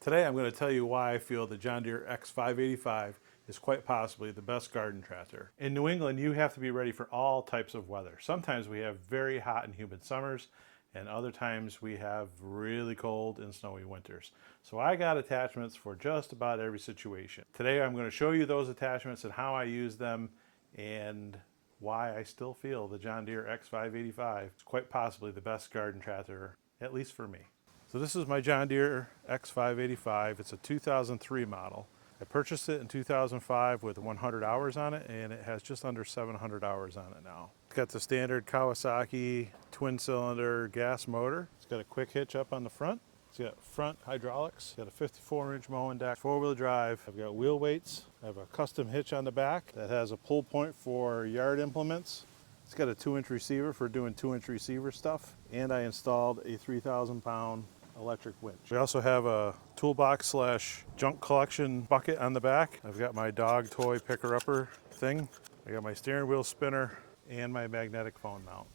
Today I'm going to tell you why I feel the John Deere X585 is quite possibly the best garden tractor. In New England, you have to be ready for all types of weather. Sometimes we have very hot and humid summers, and other times we have really cold and snowy winters. So I got attachments for just about every situation. Today I'm going to show you those attachments and how I use them and why I still feel the John Deere X585 is quite possibly the best garden tractor, at least for me. So this is my John Deere X585. It's a 2003 model. I purchased it in 2005 with 100 hours on it, and it has just under 700 hours on it now. It's got the standard Kawasaki twin-cylinder gas motor. It's got a quick hitch up on the front. It's got front hydraulics. It's got a 54-inch mowing deck, four-wheel drive. I've got wheel weights. I have a custom hitch on the back that has a pull point for yard implements. It's got a 2-inch receiver for doing 2-inch receiver stuff, and I installed a 3,000-pound electric winch. We also have a toolbox slash junk collection bucket on the back. I've got my dog toy picker-upper thing. I got my steering wheel spinner and my magnetic phone mount.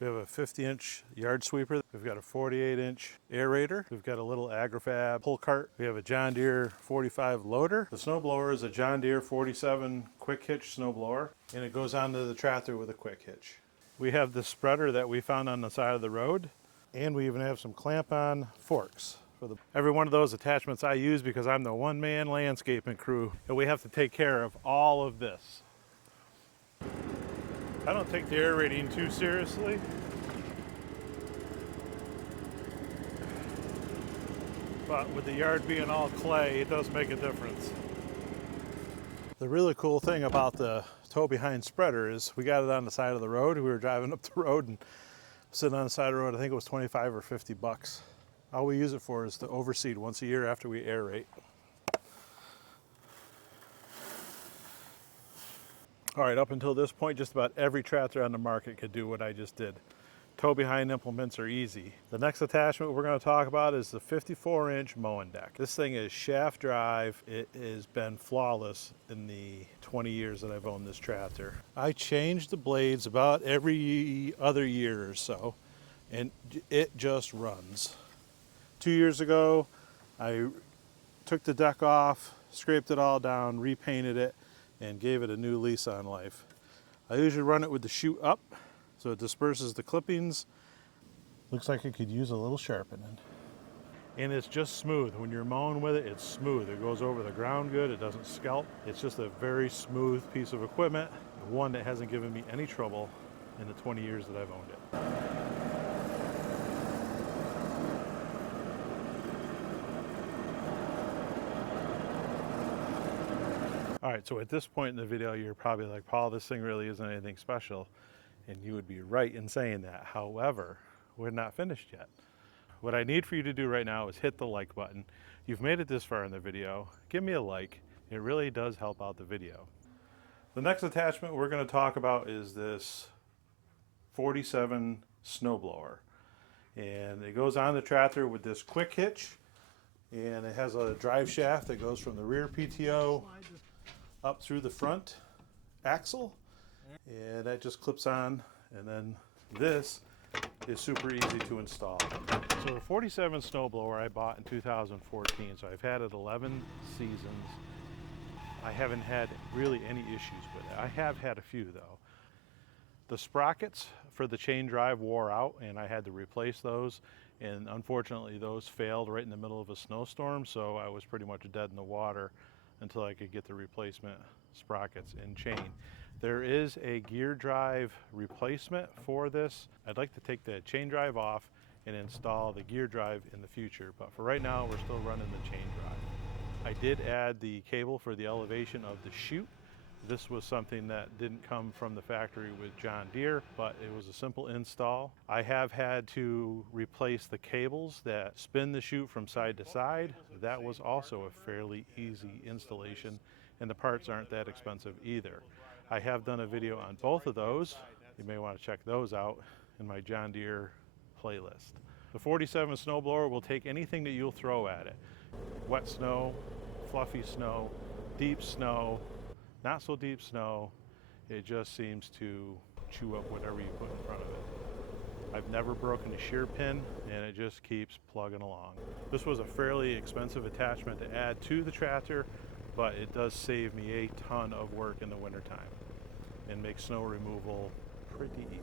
We have a 50-inch yard sweeper. We've got a 48-inch aerator. We've got a little AgriFab pull cart. We have a John Deere 45 loader. The snowblower is a John Deere 47 quick hitch snowblower, and it goes onto the tractor with a quick hitch. We have the spreader that we found on the side of the road, and we even have some clamp-on forks. Every one of those attachments I use because I'm the one-man landscaping crew, and we have to take care of all of this. I don't take the aerating too seriously. But with the yard being all clay, it does make a difference. The really cool thing about the tow behind spreader is we got it on the side of the road. We were driving up the road and sitting on the side of the road. I think it was 25 or 50 bucks. All we use it for is to overseed once a year after we aerate. All right, up until this point, just about every tractor on the market could do what I just did. Tow behind implements are easy. The next attachment we're going to talk about is the 54-inch mowing deck. This thing is shaft drive. It has been flawless in the 20 years that I've owned this tractor. I change the blades about every other year or so, and it just runs. 2 years ago, I took the deck off, scraped it all down, repainted it, and gave it a new lease on life. I usually run it with the chute up, so it disperses the clippings. Looks like it could use a little sharpening. And it's just smooth. When you're mowing with it, it's smooth. It goes over the ground good, it doesn't scalp. It's just a very smooth piece of equipment, one that hasn't given me any trouble in the 20 years that I've owned it. All right, so at this point in the video, you're probably like, Paul, this thing really isn't anything special. And you would be right in saying that. However, we're not finished yet. What I need for you to do right now is hit the like button. You've made it this far in the video. Give me a like. It really does help out the video. The next attachment we're going to talk about is this 47 snowblower. And it goes on the tractor with this quick hitch. And it has a drive shaft that goes from the rear PTO up through the front axle, and that just clips on, and then this is super easy to install. So the 47 snowblower I bought in 2014, so I've had it 11 seasons. I haven't had really any issues with it. I have had a few though. The sprockets for the chain drive wore out, and I had to replace those, and unfortunately those failed right in the middle of a snowstorm, so I was pretty much dead in the water until I could get the replacement sprockets and chain. There is a gear drive replacement for this. I'd like to take the chain drive off and install the gear drive in the future, but for right now we're still running the chain drive. I did add the cable for the elevation of the chute. This was something that didn't come from the factory with John Deere, but it was a simple install. I have had to replace the cables that spin the chute from side to side. That was also a fairly easy installation, and the parts aren't that expensive either. I have done a video on both of those. You may want to check those out in my John Deere playlist. The 47 snowblower will take anything that you'll throw at it. Wet snow, fluffy snow, deep snow, not so deep snow. It just seems to chew up whatever you put in front of it. I've never broken a shear pin, and it just keeps plugging along. This was a fairly expensive attachment to add to the tractor, but it does save me a ton of work in the wintertime and makes snow removal pretty easy.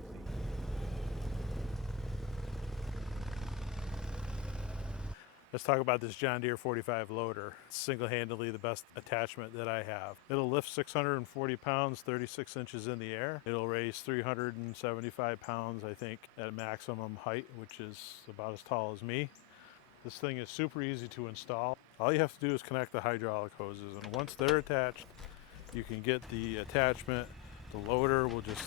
Let's talk about this John Deere 45 loader. It's single-handedly the best attachment that I have. It'll lift 640 pounds, 36 inches in the air. It'll raise 375 pounds, I think, at maximum height, which is about as tall as me. This thing is super easy to install. All you have to do is connect the hydraulic hoses, and once they're attached, you can get the attachment. The loader will just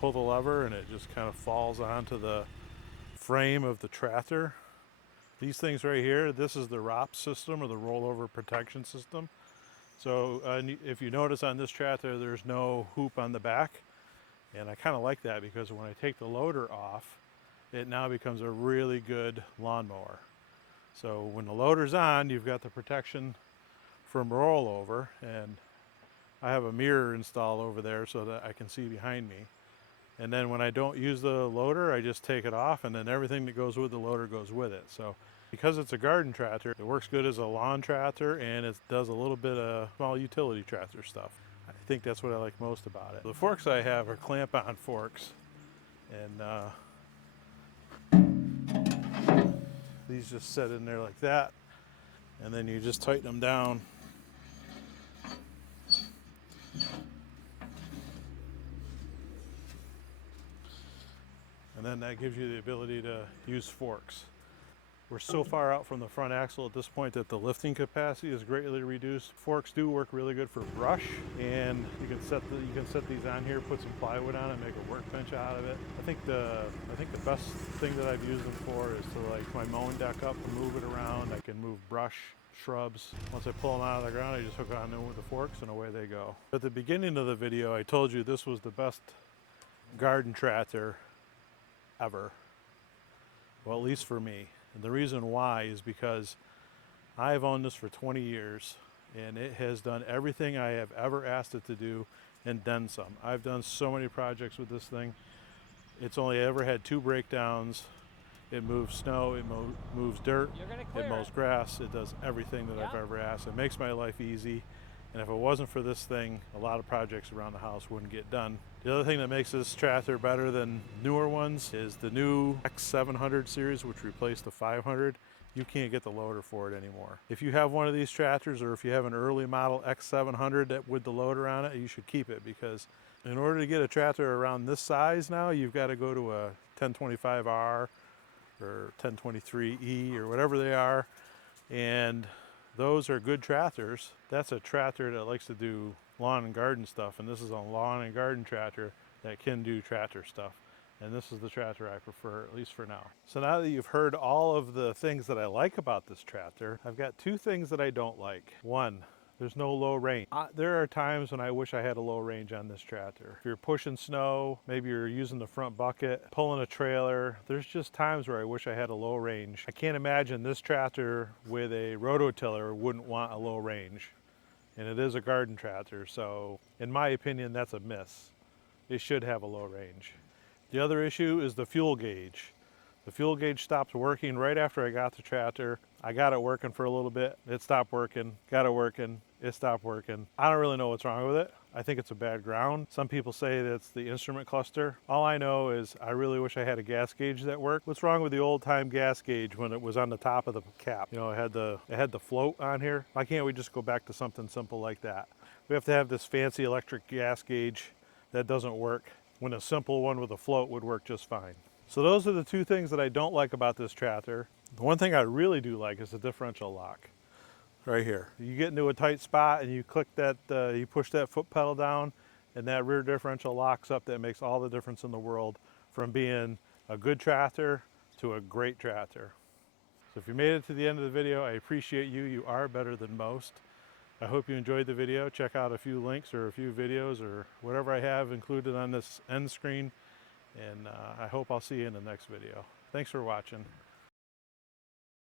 pull the lever, and it just kind of falls onto the frame of the tractor. These things right here, this is the ROP system, or the rollover protection system. So if you notice on this tractor, there's no hoop on the back. And I kind of like that, because when I take the loader off, it now becomes a really good lawnmower. So when the loader's on, you've got the protection from rollover, and I have a mirror installed over there so that I can see behind me. And then when I don't use the loader, I just take it off, and then everything that goes with the loader goes with it. So because it's a garden tractor, it works good as a lawn tractor, and it does a little bit of small utility tractor stuff. I think that's what I like most about it. The forks I have are clamp-on forks, and these just sit in there like that, and then you just tighten them down. And then that gives you the ability to use forks. We're so far out from the front axle at this point that the lifting capacity is greatly reduced. Forks do work really good for brush, and you can set these on here, put some plywood on it, make a workbench out of it. I think the best thing that I've used them for is to, like, my mowing deck up and move it around. I can move brush, shrubs. Once I pull them out of the ground, I just hook on them with the forks, and away they go. At the beginning of the video, I told you this was the best garden tractor ever. Well, at least for me. And the reason why is because I've owned this for 20 years, and it has done everything I have ever asked it to do, and then some. I've done so many projects with this thing. It's only ever had 2 breakdowns. It moves snow, it moves dirt, it mows grass, it does everything that I've ever asked. It makes my life easy. And if it wasn't for this thing, a lot of projects around the house wouldn't get done. The other thing that makes this tractor better than newer ones is the new X700 series, which replaced the 500. You can't get the loader for it anymore. If you have one of these tractors, or if you have an early model X700 with the loader on it, you should keep it, because in order to get a tractor around this size now, you've got to go to a 1025R or 1023E or whatever they are, and those are good tractors. That's a tractor that likes to do lawn and garden stuff, and this is a lawn and garden tractor that can do tractor stuff. And this is the tractor I prefer, at least for now. So now that you've heard all of the things that I like about this tractor, I've got 2 things that I don't like. One, there's no low range. There are times when I wish I had a low range on this tractor. If you're pushing snow, maybe you're using the front bucket, pulling a trailer, there's just times where I wish I had a low range. I can't imagine this tractor with a rototiller wouldn't want a low range. And it is a garden tractor, so in my opinion, that's a miss. It should have a low range. The other issue is the fuel gauge. The fuel gauge stopped working right after I got the tractor. I got it working for a little bit, it stopped working, got it working, it stopped working. I don't really know what's wrong with it. I think it's a bad ground. Some people say that it's the instrument cluster. All I know is I really wish I had a gas gauge that worked. What's wrong with the old time gas gauge when it was on the top of the cap? You know, it had the float on here. Why can't we just go back to something simple like that? We have to have this fancy electric gas gauge that doesn't work, when a simple one with a float would work just fine. So those are the 2 things that I don't like about this tractor. The one thing I really do like is the differential lock. Right here. You get into a tight spot and you click that, you push that foot pedal down, and that rear differential locks up. That makes all the difference in the world from being a good tractor to a great tractor. So if you made it to the end of the video, I appreciate you. You are better than most. I hope you enjoyed the video. Check out a few links or a few videos or whatever I have included on this end screen. And I hope I'll see you in the next video. Thanks for watching.